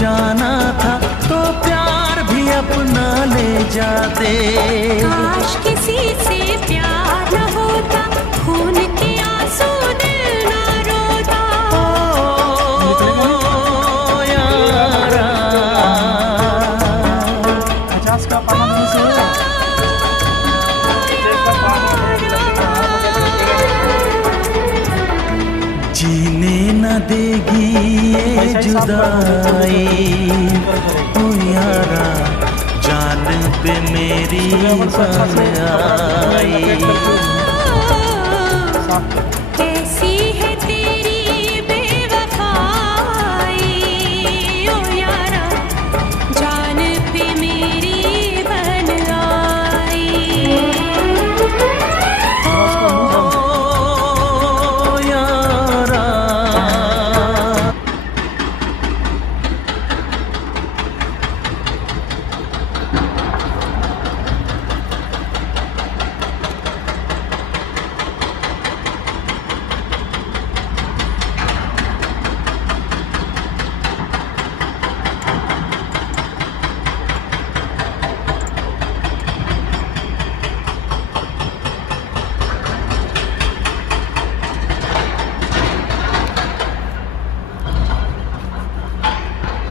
जाना था तो प्यार भी अपना ले जाते। काश किसी से प्यार न होता, खून के आंसू दिल ना रोता। ओ यारा, 50 का पाना से जीने न देगी ये जुदाई। ओ यारा, जान पे मेरी बन आई।